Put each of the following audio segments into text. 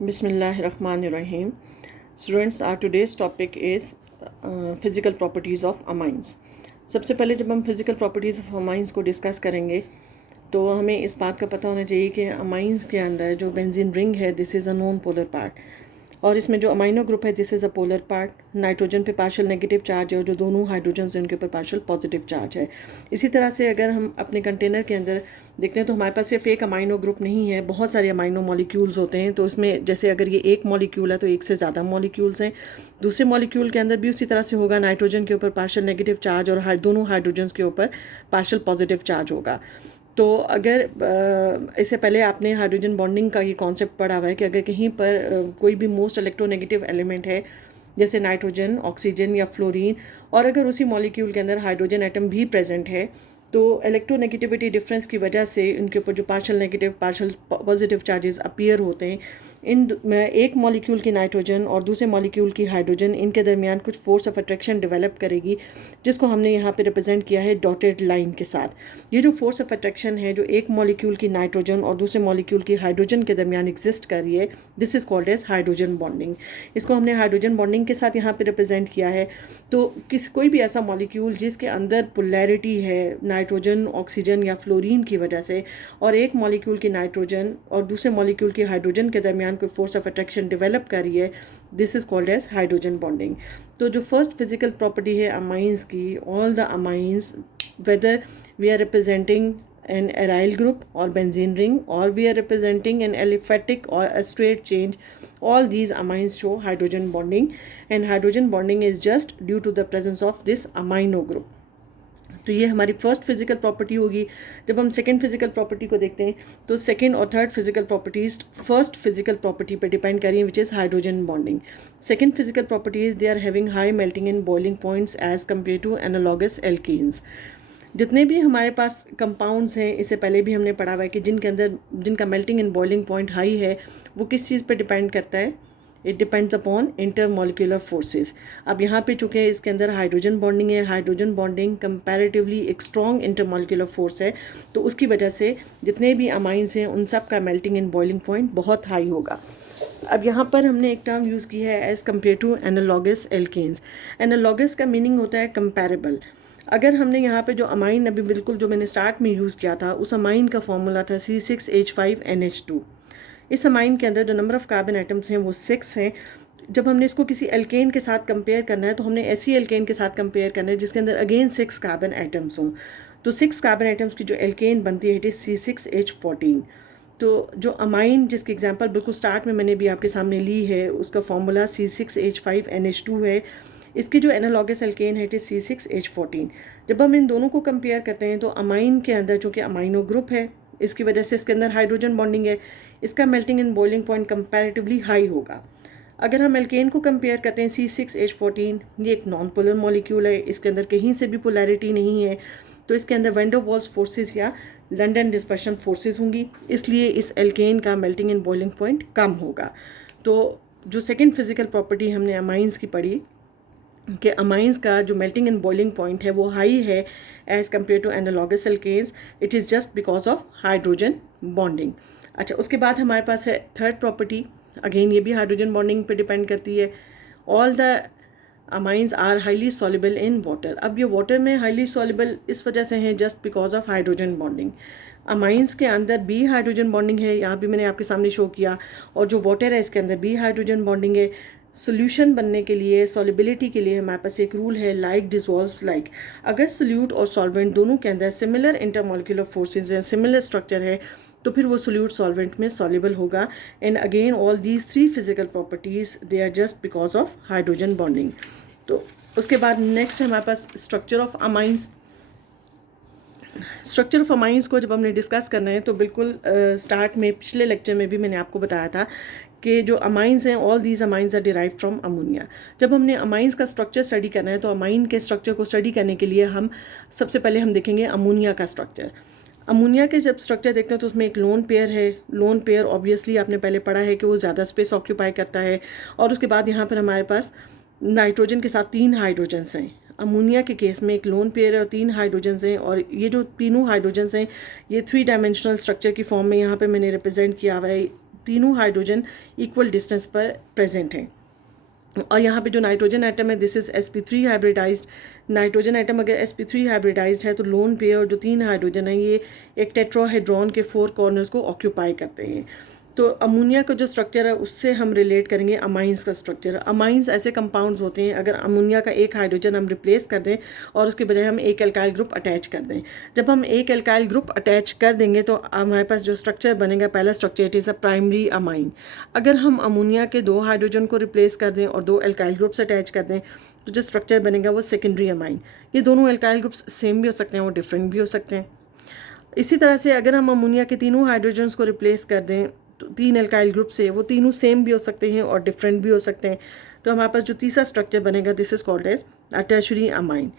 Bismillahirrahmanirrahim. Students, our today's topic is physical properties of amines. सबसे पहले जब हम फिज़िकल प्रॉपर्टीज़ ऑफ अमाइंस को डिस्कस करेंगे तो हमें इस बात का पता होना चाहिए कि अमाइंस के अंदर जो बेंजीन रिंग है this is a non polar part, और इसमें जो अमाइनो ग्रुप है this is a polar part. Nitrogen पे पार्शियल नेगेटिव चार्ज है और जो दोनों हाइड्रोजन हैं उनके ऊपर पार्शियल पॉजिटिव चार्ज है। इसी तरह से अगर हम अपने कंटेनर के अंदर देखते हैं तो हमारे पास सिर्फ एक अमाइनो ग्रुप नहीं है, बहुत सारे अमाइनो मॉलिक्यूल्स होते हैं। तो इसमें जैसे अगर ये एक मॉलिक्यूल है तो एक से ज़्यादा मॉलिक्यूल्स हैं। दूसरे मॉलिक्यूल के अंदर भी उसी तरह से होगा, नाइट्रोजन के ऊपर पार्शियल नेगेटिव चार्ज और दोनों हाइड्रोजन्स के ऊपर पार्शियल पॉजिटिव चार्ज होगा। तो अगर इससे पहले आपने हाइड्रोजन बॉन्डिंग का ये कॉन्सेप्ट पढ़ा हुआ है कि अगर कहीं पर कोई भी मोस्ट इलेक्ट्रोनेगेटिव एलिमेंट है जैसे नाइट्रोजन, ऑक्सीजन या फ्लोरीन, और अगर उसी मॉलिक्यूल के अंदर हाइड्रोजन एटम भी प्रेजेंट है तो इलेक्ट्रोनेगेटिविटी डिफरेंस की वजह से उनके ऊपर जो partial negative partial positive charges appear होते हैं, एक मॉलिक्यूल की नाइट्रोजन और दूसरे मॉलिक्यूल की हाइड्रोजन इनके दरमियान कुछ फोर्स ऑफ अट्रैक्शन डेवलप करेगी, जिसको हमने यहाँ पे रिप्रेजेंट किया है डॉटेड लाइन के साथ। ये जो फोर्स ऑफ अट्रैक्शन है जो एक मॉलिक्यूल की नाइट्रोजन और दूसरे मॉलिक्यूल की हाइड्रोजन के दरमियान एग्जिस्ट कर रही है, this is called as hydrogen bonding. इसको हमने हाइड्रोजन बॉन्डिंग के साथ यहाँ पे रिप्रेजेंट किया है। तो कोई भी ऐसा मॉलिक्यूल जिसके अंदर पोलैरिटी है नाइट्रोजन, ऑक्सीजन या फ्लोरीन की वजह से, और एक मॉलिक्यूल की नाइट्रोजन और दूसरे मॉलिक्यूल की हाइड्रोजन के दरमियान कोई फोर्स ऑफ अट्रैक्शन डेवलप कर रही है, this is called as hydrogen bonding. तो जो फर्स्ट फिजिकल प्रॉपर्टी है अमाइंस की, all the amines whether we are representing an aryl group or benzene ring or we are representing an aliphatic or a straight change, all these amines show hydrogen bonding, and hydrogen bonding is just due to the presence of this amino group. तो ये हमारी first physical property होगी। जब हम second physical property को देखते हैं तो सेकंड और third physical properties first physical property पे डिपेंड करें, which is hydrogen bonding. Second physical properties they are having high melting and boiling points as compare to analogous alkenes. जितने भी हमारे पास कंपाउंड्स हैं, इससे पहले भी हमने पढ़ा हुआ है कि जिनका melting and boiling point high है वो किस चीज़ पे डिपेंड करता है, it depends upon intermolecular forces. अब यहाँ पे चूँकि इसके अंदर हाइड्रोजन बॉन्डिंग है, हाइड्रोजन बॉन्डिंग कंपैरेटिवली एक स्ट्रॉन्ग इंटरमॉलिक्यूलर फोर्स है, तो उसकी वजह से जितने भी अमाइंस हैं उन सब का मेल्टिंग एंड बॉइलिंग पॉइंट बहुत हाई होगा। अब यहाँ पर हमने एक टर्म यूज़ की है as compare to analogous alkanes. Analogous का मीनिंग होता है कंपैरेबल। अगर हमने यहाँ पे जो अमाइन अभी बिल्कुल जो मैंने स्टार्ट में यूज़ किया था, उस अमाइन का फॉर्मूला था C6H5NH2। इस अमाइन के अंदर जो नंबर ऑफ़ कार्बन एटम्स हैं वो 6 हैं। जब हमने इसको किसी एल्केन के साथ कंपेयर करना है तो हमने ऐसी एल्केन के साथ कंपेयर करना है जिसके अंदर अगेन 6 कार्बन एटम्स हों। तो 6 कार्बन एटम्स की जो एल्केन बनती है इट इज़ C6H14। तो जो अमाइन जिसकी एग्जांपल बिल्कुल स्टार्ट में मैंने भी आपके सामने ली है उसका फॉर्मूला C6H5NH2 है। इसकी जो एनालॉगस एल्केन है इट इज़ C6H14। जब हम इन दोनों को कंपेयर करते हैं तो अमाइन के अंदर चूँकि अमाइनो ग्रुप है, इसकी वजह से इसके अंदर हाइड्रोजन बॉन्डिंग है, इसका melting and boiling point comparatively high होगा। अगर हम एल्केन को कंपेयर करते हैं C6H14, ये एक नॉन पोलर मॉलिक्यूल है, इसके अंदर कहीं से भी पोलैरिटी नहीं है, तो इसके अंदर वैन डर वाल्स फोर्सेस या लंडन डिस्पर्शन फोर्सेस होंगी, इसलिए इस एल्केन का मेल्टिंग एंड बॉइलिंग पॉइंट कम होगा। तो जो सेकेंड फिजिकल प्रॉपर्टी हमने अमाइंस की पढ़ी कि अमाइंस का जो मेल्टिंग एंड बॉइलिंग पॉइंट है वो हाई है as compare to analogous alkanes, it is just because of hydrogen bonding. अच्छा, उसके बाद हमारे पास है थर्ड प्रॉपर्टी, अगेन ये भी हाइड्रोजन बॉन्डिंग पे डिपेंड करती है। All the amines are highly soluble in water. अब ये वाटर में हाईली सॉल्युबल इस वजह से हैं just because of hydrogen bonding. Amines के अंदर भी हाइड्रोजन बॉन्डिंग है, यहाँ भी मैंने आपके सामने शो किया, और जो वाटर है इसके अंदर भी हाइड्रोजन बॉन्डिंग है। सोल्यूशन बनने के लिए, सॉलिबिलिटी के लिए हमारे पास एक रूल है लाइक डिसॉल्व्स लाइक। अगर सोल्यूट और सॉल्वेंट दोनों के अंदर सिमिलर इंटरमॉलिक्यूलर फोर्सेस हैं, सिमिलर स्ट्रक्चर है, तो फिर वो सोल्यूट सॉल्वेंट में सॉल्युबल होगा। And again all these three physical properties they are just because of hydrogen bonding. तो उसके बाद नेक्स्ट हमारे पास structure of amines. Structure of amines को जब हमने डिस्कस करना है तो बिल्कुल स्टार्ट में पिछले लेक्चर में भी मैंने आपको बताया था कि जो अमाइंस हैं all these amines are derive from ammonia. जब हमने अमाइंस का स्ट्रक्चर स्टडी करना है तो अमाइन के स्ट्रक्चर को स्टडी करने के लिए हम सबसे पहले हम देखेंगे अमोनिया का स्ट्रक्चर। अमोनिया के जब स्ट्रक्चर देखते हैं तो उसमें एक लोन पेयर है। लोन पेयर ऑब्वियसली आपने पहले पढ़ा है कि वो ज़्यादा स्पेस ऑक्यूपाई करता है, और उसके बाद यहाँ पर हमारे पास नाइट्रोजन के साथ 3 हाइड्रोजन्स हैं। अमोनिया के केस में एक लोन पेयर और 3 हाइड्रोजन्स हैं, और ये जो तीनों हाइड्रोजन्स हैं ये 3 डायमेंशनल स्ट्रक्चर की फॉर्म में यहाँ पे मैंने रिप्रेजेंट किया हुआ है तीनों हाइड्रोजन इक्वल डिस्टेंस पर प्रेजेंट हैं। और यहाँ पे जो नाइट्रोजन एटम है this is sp3 hybridised. Nitrogen atom अगर sp3 हाइब्रिडाइज्ड है तो लोन पेयर और जो 3 हाइड्रोजन है ये एक टेट्राहेड्रॉन के 4 कॉर्नर्स को ऑक्यूपाई करते हैं। तो अमोनिया का जो स्ट्रक्चर है उससे हम रिलेट करेंगे अमाइंस का स्ट्रक्चर। अमाइंस ऐसे कंपाउंड्स होते हैं, अगर अमोनिया का एक हाइड्रोजन हम रिप्लेस कर दें और उसके बजाय हम एक एल्काइल ग्रुप अटैच कर दें, जब हम एक एल्काइल ग्रुप अटैच कर देंगे तो हमारे पास जो स्ट्रक्चर बनेगा, पहला structure it is a primary amine. अगर हम अमोनिया के 2 हाइड्रोजन को रिप्लेस कर दें और 2 एल्काइल ग्रुप्स अटैच कर दें तो जो स्ट्रक्चर बनेगा वो सेकेंडरी अमाइन। ये दोनों एल्काइल ग्रुप्स सेम भी हो सकते हैं, वो डिफरेंट भी हो सकते हैं। इसी तरह से अगर हम अमोनिया के तीनों हाइड्रोजन्स को रिप्लेस कर दें तो 3 एल्काइल ग्रुप से, वो तीनों सेम भी हो सकते हैं और डिफरेंट भी हो सकते हैं। तो हमारे पास जो तीसरा स्ट्रक्चर बनेगा this is called as tertiary amine.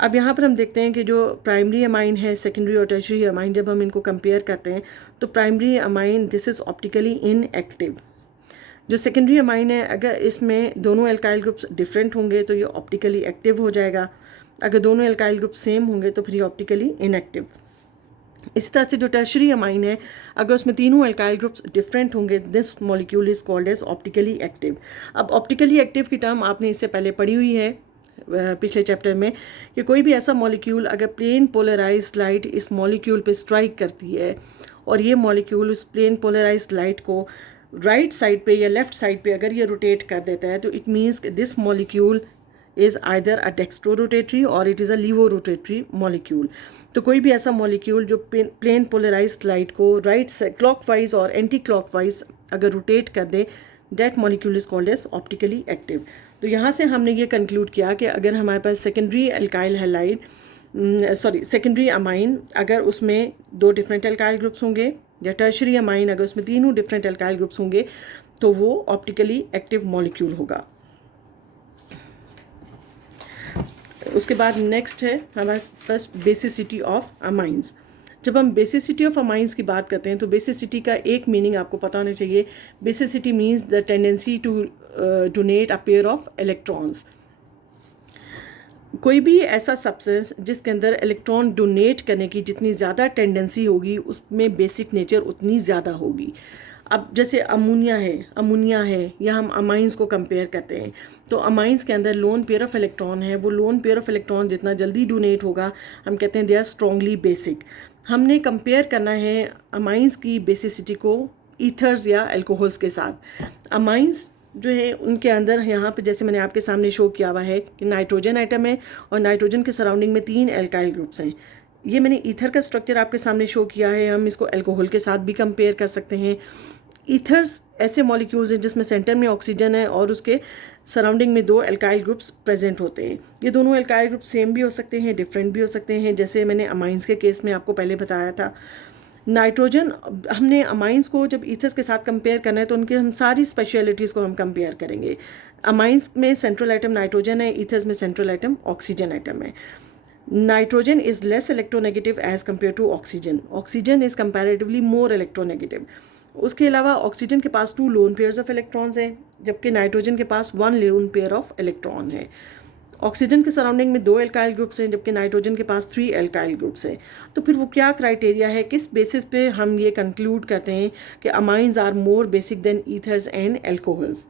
अब यहाँ पर हम देखते हैं कि जो प्राइमरी अमाइन है, सेकेंडरी और टर्शियरी अमाइन, जब हम इनको कंपेयर करते हैं तो primary amine this is optically inactive. जो सेकेंडरी अमाइन है अगर इसमें दोनों एल्काइल ग्रुप्स डिफरेंट होंगे तो ये ऑप्टिकली एक्टिव हो जाएगा, अगर दोनों एल्काइल ग्रुप सेम होंगे तो फिर ये ऑप्टिकली इनएक्टिव। इसी तरह से जो टर्शियरी अमाइन है अगर उसमें तीनों एल्काइल ग्रुप्स डिफरेंट होंगे this molecule is called as optically active. अब ऑप्टिकली एक्टिव की टर्म आपने इससे पहले पढ़ी हुई है पिछले चैप्टर में कि कोई भी ऐसा मॉलिक्यूल अगर प्लेन पोलराइज्ड लाइट इस मॉलिक्यूल पे स्ट्राइक करती है और ये मॉलिक्यूल उस प्लेन पोलराइज्ड लाइट को राइट साइड पे या लेफ्ट साइड पे अगर ये रोटेट कर देता है तो it means this molecule is either a dextrorotatory or it is a laevorotatory molecule. तो कोई भी ऐसा मॉलिक्यूल जो प्लेन पोलराइज्ड लाइट को राइट से क्लॉकवाइज और एंटी क्लॉकवाइज अगर रोटेट कर दे that molecule is called as optically active. तो यहाँ से हमने ये कंक्लूड किया कि अगर हमारे पास secondary alkyl halide secondary amine अगर उसमें 2 डिफरेंट एल्काइल ग्रुप्स होंगे या टर्शियरी अमाइन अगर उसमें तीनों डिफरेंट एल्काइल ग्रुप्स होंगे तो वो ऑप्टिकली एक्टिव मॉलिक्यूल होगा। उसके बाद नेक्स्ट है हमारे पास बेसिसिटी ऑफ अमाइंस। जब हम बेसिसिटी ऑफ अमाइंस की बात करते हैं तो बेसिसिटी का एक मीनिंग आपको पता होना चाहिए। Basicity means the tendency to donate a pair of electrons. कोई भी ऐसा सब्सटेंस जिसके अंदर इलेक्ट्रॉन डोनेट करने की जितनी ज़्यादा टेंडेंसी होगी उसमें बेसिक नेचर उतनी ज़्यादा होगी। अब जैसे अमोनिया है या हम अमाइंस को कंपेयर करते हैं तो अमाइंस के अंदर लोन पेयर ऑफ इलेक्ट्रॉन है, वो लोन पेयर ऑफ इलेक्ट्रॉन जितना जल्दी डोनेट होगा हम कहते हैं दे आर स्ट्रॉन्गली बेसिक। हमने कंपेयर करना है अमाइंस की बेसिसिटी को ईथर्स या अल्कोहल्स के साथ। अमाइंस जो है उनके अंदर यहाँ पे जैसे मैंने आपके सामने शो किया हुआ है कि नाइट्रोजन आइटम है और नाइट्रोजन के सराउंडिंग में 3 एल्काइल ग्रुप्स हैं। ये मैंने ईथर का स्ट्रक्चर आपके सामने शो किया है, हम इसको अल्कोहल के साथ भी कंपेयर कर सकते हैं। ईथर्स ऐसे मॉलिक्यूल्स हैं जिसमें सेंटर में ऑक्सीजन है और उसके सराउंडिंग में 2 एल्काइल ग्रुप्स प्रेजेंट होते हैं। ये दोनों एल्काइल ग्रुप सेम भी हो सकते हैं, डिफरेंट भी हो सकते हैं, जैसे मैंने अमाइंस के केस में आपको पहले बताया था। नाइट्रोजन हमने अमाइंस को जब ईथर्स के साथ कंपेयर करना है तो उनके हम सारी स्पेशलिटीज़ को हम कंपेयर करेंगे। अमाइंस में सेंट्रल आइटम नाइट्रोजन है, ईथर्स में सेंट्रल आइटम ऑक्सीजन आइटम है। Nitrogen is less electronegative as compare to oxygen. Oxygen is comparatively more electronegative. उसके अलावा ऑक्सीजन के पास 2 लोन पेयर्स ऑफ इलेक्ट्रॉन्स हैं जबकि नाइट्रोजन के पास 1 लोन पेयर ऑफ इलेक्ट्रॉन है। ऑक्सीजन के सराउंडिंग में 2 एल्काइल ग्रुप्स हैं जबकि नाइट्रोजन के पास 3 एल्काइल ग्रुप्स हैं। तो फिर वो क्या क्राइटेरिया है, किस बेसिस पे हम ये कंक्लूड करते हैं कि amines are more basic than ethers and alcohols?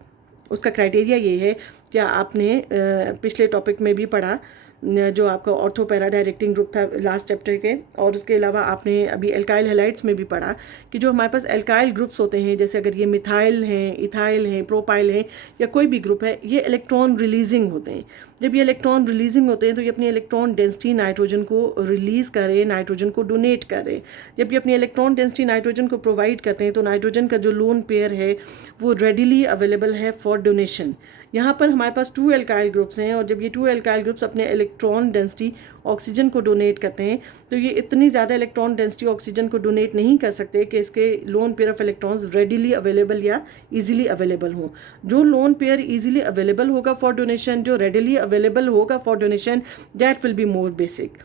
उसका क्राइटेरिया ये है कि आपने पिछले टॉपिक में भी पढ़ा जो आपका ऑर्थो पैरा डायरेक्टिंग ग्रुप था लास्ट चैप्टर के, और उसके अलावा आपने अभी एल्काइल हैलाइड्स में भी पढ़ा कि जो हमारे पास एल्काइल ग्रुप्स होते हैं जैसे अगर ये मिथाइल हैं, इथाइल हैं, प्रोपाइल हैं या कोई भी ग्रुप है, ये इलेक्ट्रॉन रिलीजिंग होते हैं। जब ये इलेक्ट्रॉन रिलीजिंग होते हैं तो ये अपनी इलेक्ट्रॉन डेंसिटी नाइट्रोजन को रिलीज़ करें, नाइट्रोजन को डोनेट करें। जब ये अपनी इलेक्ट्रॉन डेंसिटी नाइट्रोजन को प्रोवाइड करते हैं तो नाइट्रोजन का जो लोन पेयर है वो रेडिली अवेलेबल है फॉर डोनेशन। यहाँ पर हमारे पास 2 एल्काइल ग्रुप्स हैं और जब ये 2 एल्काइल ग्रुप्स अपने इलेक्ट्रॉन डेंसिटी ऑक्सीजन को डोनेट करते हैं तो ये इतनी ज़्यादा इलेक्ट्रॉन डेंसिटी ऑक्सीजन को डोनेट नहीं कर सकते कि इसके loan pair of electrons readily available या इजीली अवेलेबल हों। जो लोन पेयर इजीली अवेलेबल होगा फॉर डोनेशन, जो रेडिली अवेलेबल होगा for donation, that will be more basic.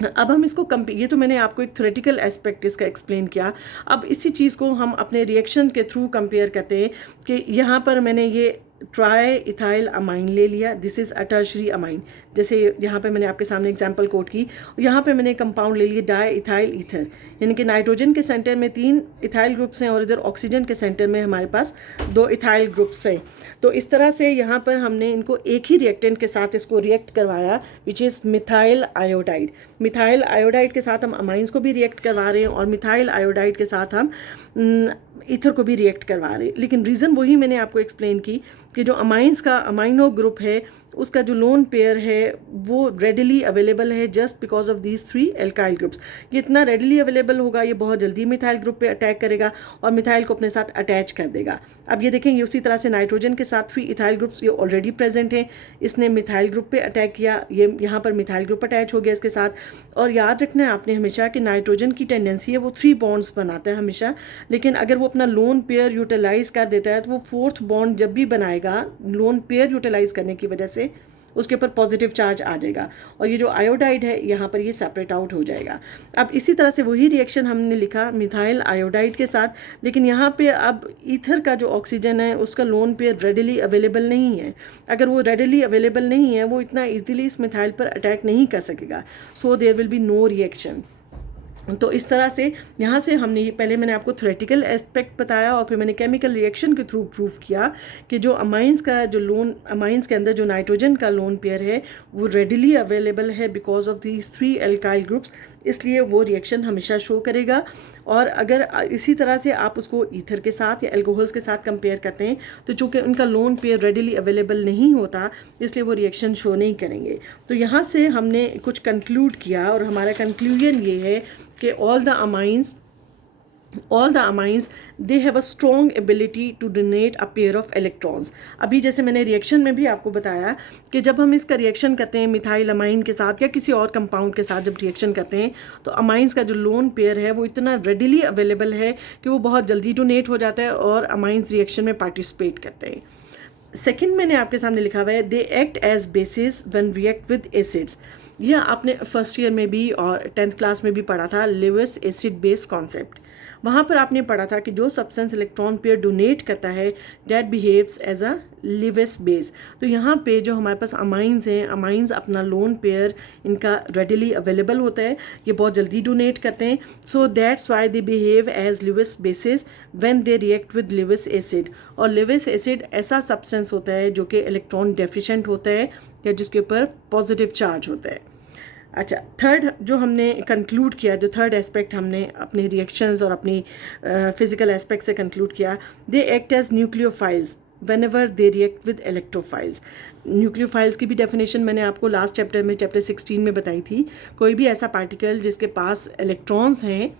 अब हम इसको ये तो मैंने आपको एक थ्योरेटिकल एस्पेक्ट इसका एक्सप्लेन किया। अब इसी चीज़ को हम अपने रिएक्शन के थ्रू कंपेयर करते हैं कि यहाँ पर मैंने ये ट्राई इथाइल अमाइन ले लिया, this is a tertiary amine. जैसे यहाँ पे मैंने आपके सामने एग्जांपल कोट की, यहाँ पे मैंने कंपाउंड ले लिया डाई इथाइल ईथर, यानी कि नाइट्रोजन के सेंटर में 3 इथाइल ग्रुप्स हैं और इधर ऑक्सीजन के सेंटर में हमारे पास 2 इथाइल ग्रुप्स हैं। तो इस तरह से यहाँ पर हमने इनको एक ही रिएक्टेंट के साथ इसको रिएक्ट करवाया, which is methyl iodide. Methyl iodide के साथ हम अमाइंस को भी रिएक्ट करवा रहे हैं और मिथाइल आयोडाइड के साथ हम ईथर को भी रिएक्ट करवा रहे हैं। लेकिन रीज़न वही मैंने आपको एक्सप्लेन की कि जो अमाइंस का अमाइनो ग्रुप है उसका जो लोन पेयर है वो रेडिली अवेलेबल है just because of these 3 alkyl groups. ये इतना रेडिली अवेलेबल होगा, ये बहुत जल्दी मिथाइल ग्रुप पे अटैक करेगा और मिथाइल को अपने साथ अटैच कर देगा। अब ये देखें, ये उसी तरह से नाइट्रोजन के साथ 3 इथाइल ग्रुप्स ये ऑलरेडी प्रेजेंट हैं, इसने मिथाइल ग्रुप पे अटैक किया, ये यहाँ पर मिथाइल ग्रुप अटैच हो गया इसके साथ। और याद रखना है आपने हमेशा कि नाइट्रोजन की टेंडेंसी है वो 3 बॉन्ड्स बनाता है हमेशा, लेकिन अगर वो अपना लोन पेयर यूटिलाइज कर देता है तो वो 4th बॉन्ड जब भी बनाएगा लोन पेयर यूटिलाइज करने की वजह से उसके ऊपर पॉजिटिव चार्ज आ जाएगा और ये जो आयोडाइड है यहाँ पर ये सेपरेट आउट हो जाएगा। अब इसी तरह से वही रिएक्शन हमने लिखा मिथाइल आयोडाइड के साथ, लेकिन यहाँ पे अब ईथर का जो ऑक्सीजन है उसका लोन पेयर रेडिली अवेलेबल नहीं है। अगर वो रेडिली अवेलेबल नहीं है वो इतना ईजिली इस मिथाइल पर अटैक नहीं कर सकेगा, so there will be no reaction. तो इस तरह से यहाँ से हमने पहले मैंने आपको थ्योरेटिकल एस्पेक्ट बताया और फिर मैंने केमिकल रिएक्शन के थ्रू प्रूफ किया कि जो अमाइंस का जो लोन अमाइंस के अंदर जो नाइट्रोजन का लोन पेयर है वो रेडिली अवेलेबल है because of these 3 alkyl groups, इसलिए वो रिएक्शन हमेशा शो करेगा। और अगर इसी तरह से आप उसको ईथर के साथ या एल्कोहल्स के साथ कंपेयर करते हैं तो चूँकि उनका लोन पेयर रेडिली अवेलेबल नहीं होता इसलिए वो रिएक्शन शो नहीं करेंगे। तो यहाँ से हमने कुछ कंक्लूड किया और हमारा कंक्लूजन ये है कि all the amines they have a strong ability to donate a pair of electrons। अभी जैसे मैंने रिएक्शन में भी आपको बताया कि जब हम इसका रिएक्शन करते हैं मिथाइल अमाइन के साथ या किसी और कंपाउंड के साथ जब रिएक्शन करते हैं तो अमाइंस का जो लोन पेयर है वो इतना रेडिली अवेलेबल है कि वो बहुत जल्दी डोनेट हो जाता है और अमाइंस रिएक्शन में पार्टिसिपेट करते हैं। सेकेंड मैंने आपके सामने लिखा हुआ है they act as bases when react with acids. यह आपने फर्स्ट ईयर में भी और 10th क्लास में भी पढ़ा था, लिविस एसिड बेस कॉन्सेप्ट। वहाँ पर आपने पढ़ा था कि जो सब्सटेंस इलेक्ट्रॉन पेयर डोनेट करता है that behaves as a Lewis base. तो यहाँ पे जो हमारे पास अमाइंस हैं, अमाइंस अपना लोन पेयर इनका रेडिली अवेलेबल होता है, ये बहुत जल्दी डोनेट करते हैं, so that's why they behave as Lewis bases when they react with Lewis acid. और लिविस एसिड ऐसा सब्सटेंस होता है जो कि इलेक्ट्रॉन डेफिशिएंट होता है या जिसके ऊपर पॉजिटिव चार्ज होता है। अच्छा, थर्ड जो हमने कंक्लूड किया, जो थर्ड एस्पेक्ट हमने अपने रिएक्शंस और अपनी फिजिकल एस्पेक्ट से कंक्लूड किया, they act as nucleophiles whenever they react with electrophiles। Nucleophiles की भी डेफिनेशन मैंने आपको लास्ट चैप्टर में चैप्टर 16 में बताई थी। कोई भी ऐसा पार्टिकल जिसके पास इलेक्ट्रॉन्स हैं,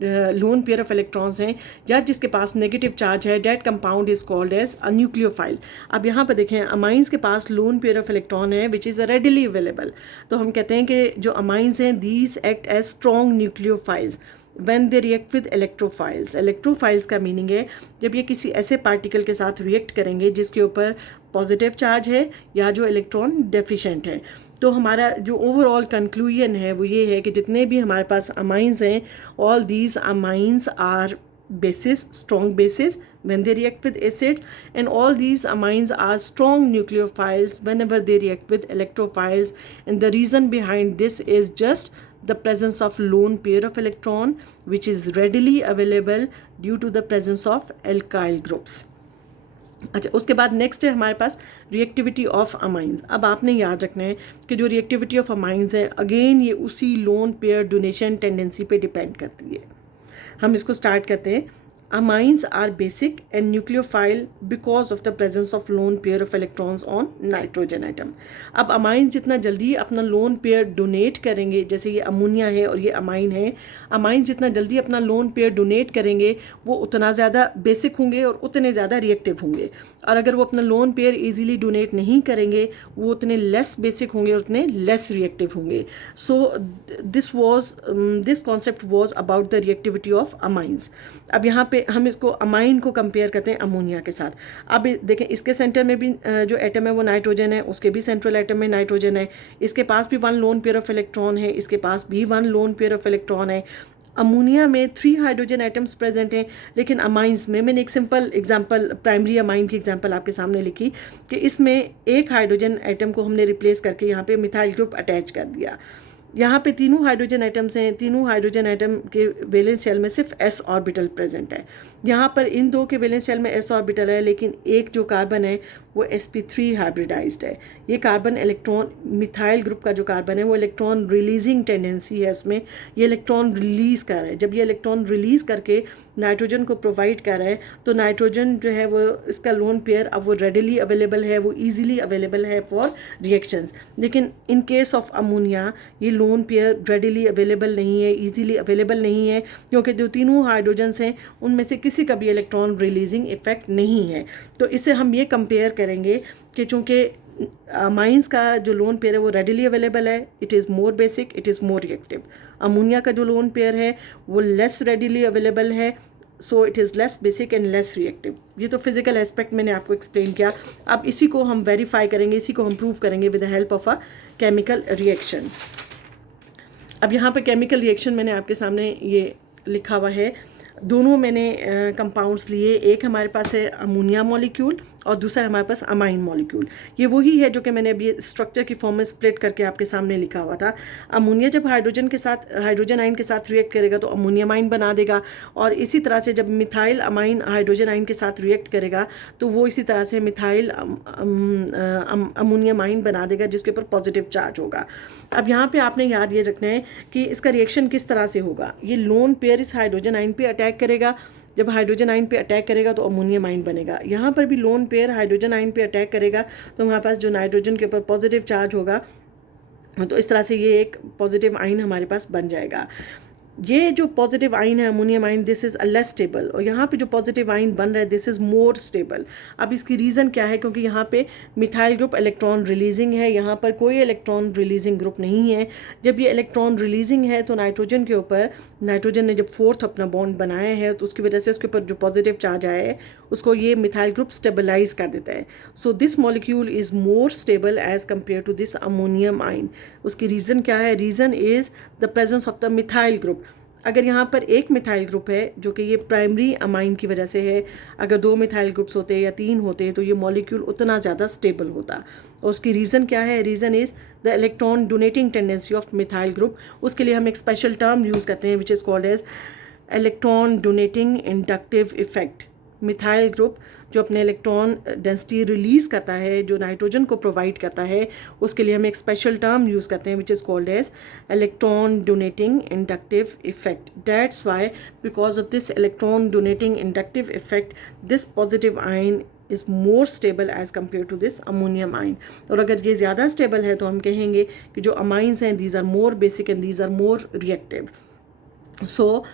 लोन पेयर ऑफ इलेक्ट्रॉन्स हैं या जिसके पास नेगेटिव चार्ज है, that compound is called as a nucleophile. अब यहाँ पर देखें अमाइंस के पास लोन पेयर ऑफ इलेक्ट्रॉन है विच इज़ रेडिली अवेलेबल, तो हम कहते हैं कि जो अमाइंस हैं these act as strong nucleophiles when they react with electrophiles. Electrophiles का मीनिंग है जब ये किसी ऐसे पार्टिकल के साथ रिएक्ट करेंगे जिसके ऊपर पॉजिटिव चार्ज है या जो इलेक्ट्रॉन डेफिशिएंट है। तो हमारा जो ओवरऑल कंक्लूजन है वो ये है कि जितने भी हमारे पास अमाइंस हैं, all these amines are bases, strong bases when they react with acids, and all these amines are strong nucleophiles whenever they react with electrophiles. And the reason behind this is just the presence of lone pair of electron which is readily available due to the presence of alkyl groups। अच्छा, उसके बाद next है हमारे पास reactivity of amines. अब आपने याद रखना है कि जो रिएक्टिविटी ऑफ अमाइंस है अगेन ये उसी लोन पेयर डोनेशन टेंडेंसी पे डिपेंड करती है। हम इसको स्टार्ट करते हैं। Amines are basic and nucleophile because of the presence of lone pair of electrons on nitrogen atom. अब अमाइंस जितना जल्दी अपना लोन पेयर डोनेट करेंगे, जैसे ये अमोनिया है और ये अमाइन है, अमाइंस जितना जल्दी अपना लोन पेयर डोनेट करेंगे वो उतना ज़्यादा बेसिक होंगे और उतने ज़्यादा रिएक्टिव होंगे। और अगर वो अपना लोन पेयर ईजिली डोनेट नहीं करेंगे वो उतने लेस बेसिक होंगे और उतने लेस रिएक्टिव होंगे। So this concept was about the reactivity of amines. अब यहाँ पे हम इसको अमाइन को कंपेयर करते हैं अमोनिया के साथ। अब देखें इसके सेंटर में भी जो एटम है वो नाइट्रोजन है, उसके भी सेंट्रल एटम में नाइट्रोजन है, इसके पास भी 1 लोन पेयर ऑफ इलेक्ट्रॉन है, इसके पास भी 1 लोन पेयर ऑफ इलेक्ट्रॉन है। अमोनिया में 3 हाइड्रोजन एटम्स प्रेजेंट हैं, लेकिन अमाइंस में मैंने एक सिंपल एग्जांपल प्राइमरी अमाइन की एग्जांपल आपके सामने लिखी कि इसमें एक हाइड्रोजन एटम को हमने रिप्लेस करके यहाँ पे मिथाइल ग्रुप अटैच कर दिया। यहाँ पे तीनों हाइड्रोजन एटम्स हैं, तीनों हाइड्रोजन एटम के वैलेंस शेल में सिर्फ s ऑर्बिटल प्रेजेंट है। यहाँ पर इन दो के वैलेंस शेल में s ऑर्बिटल है, लेकिन एक जो कार्बन है वो sp3 हाइब्रिडाइज्ड है। ये कार्बन इलेक्ट्रॉन मिथाइल ग्रुप का जो कार्बन है वो इलेक्ट्रॉन रिलीजिंग टेंडेंसी है उसमें, ये इलेक्ट्रॉन रिलीज़ कर रहा है। जब ये इलेक्ट्रॉन रिलीज़ करके नाइट्रोजन को प्रोवाइड कर रहा है तो नाइट्रोजन जो है वो इसका लोन पेयर अब वो रेडिली अवेलेबल है, वो ईजिली अवेलेबल है फॉर रिएक्शंस। लेकिन इन केस ऑफ अमोनिया ये लोन पेयर रेडिली अवेलेबल नहीं है, ईजिली अवेलेबल नहीं है, क्योंकि जो तीनों हाइड्रोजन्स हैं उनमें से किसी का भी इलेक्ट्रॉन रिलीजिंग इफेक्ट नहीं है। तो इससे हम ये कंपेयर करेंगे कि चूँकि अमाइंस का जो लोन पेयर है वो रेडिली अवेलेबल है, it is more basic, it is more reactive. Ammonia का जो लोन पेयर है वो लेस रेडिली अवेलेबल है, so it is less basic and less reactive. ये तो फिजिकल एस्पेक्ट मैंने आपको एक्सप्लेन किया। अब इसी को हम वेरीफाई करेंगे, इसी को हम प्रूव करेंगे with the help of a chemical reaction. अब यहाँ पे केमिकल रिएक्शन मैंने आपके सामने ये लिखा हुआ है, दोनों मैंने कंपाउंड्स लिए। एक हमारे पास है अमोनिया मॉलिक्यूल और दूसरा हमारे पास अमाइन मॉलिक्यूल। ये वही है जो कि मैंने अभी स्ट्रक्चर की फॉर्म में स्प्लिट करके आपके सामने लिखा हुआ था। अमोनिया जब हाइड्रोजन आइन के साथ रिएक्ट करेगा तो अमोनियम आइन बना देगा, और इसी तरह से जब मिथाइल अमाइन हाइड्रोजन आइन के साथ रिएक्ट करेगा तो वो इसी तरह से मिथाइल अमोनियम आइन बना देगा जिसके ऊपर पॉजिटिव चार्ज होगा। अब यहाँ पे आपने याद ये रखना है कि इसका रिएक्शन किस तरह से होगा। ये लोन पेयर इस हाइड्रोजन आइन पे अटैक करेगा, जब हाइड्रोजन आइन पे अटैक करेगा तो अमोनियम आइन बनेगा। यहाँ पर भी लोन पेयर हाइड्रोजन आइन पे अटैक करेगा तो हमारे पास जो नाइट्रोजन के ऊपर पॉजिटिव चार्ज होगा, तो इस तरह से ये एक पॉजिटिव आइन हमारे पास बन जाएगा। ये जो पॉजिटिव आइन है अमोनियम आइन, this is a less stable, और यहाँ पे जो पॉजिटिव आइन बन रहा है दिस इज़ मोर स्टेबल। अब इसकी रीज़न क्या है, क्योंकि यहाँ पे मिथाइल ग्रुप इलेक्ट्रॉन रिलीजिंग है, यहाँ पर कोई इलेक्ट्रॉन रिलीजिंग ग्रुप नहीं है। जब ये इलेक्ट्रॉन रिलीजिंग है तो नाइट्रोजन के ऊपर, नाइट्रोजन ने जब फोर्थ अपना बॉन्ड बनाया है तो उसकी वजह से उसके ऊपर जो पॉजिटिव चार्ज आया है उसको ये मिथाइल ग्रुप स्टेबलाइज कर देता है। So this molecule is more stable as compare to this ammonium ion. उसकी रीज़न क्या है, reason is the presence of the methyl group. अगर यहाँ पर एक मिथाइल ग्रुप है जो कि ये प्राइमरी अमाइन की वजह से है, अगर 2 मिथाइल ग्रुप्स होते या 3 होते तो ये मॉलिक्यूल उतना ज़्यादा स्टेबल होता। और उसकी रीज़न क्या है, reason is the electron donating tendency of methyl group. उसके लिए हम एक स्पेशल टर्म यूज़ करते हैं which is called as electron donating inductive effect. Methyl group जो अपने इलेक्ट्रॉन डेंसिटी रिलीज़ करता है, जो नाइट्रोजन को प्रोवाइड करता है, उसके लिए हम एक स्पेशल टर्म यूज़ करते हैं which is called as electron donating inductive effect. That's why because of this electron donating inductive effect this positive ion is more stable as compare to this ammonium ion. और अगर ये ज़्यादा stable है तो हम कहेंगे कि जो अमाइंस हैं these are more basic and these are more reactive. So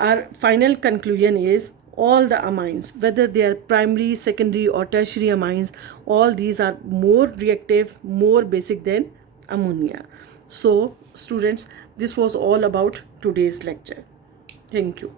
our final conclusion is all the amines, whether they are primary, secondary or tertiary amines, all these are more reactive, more basic than ammonia. So students, this was all about today's lecture. Thank you.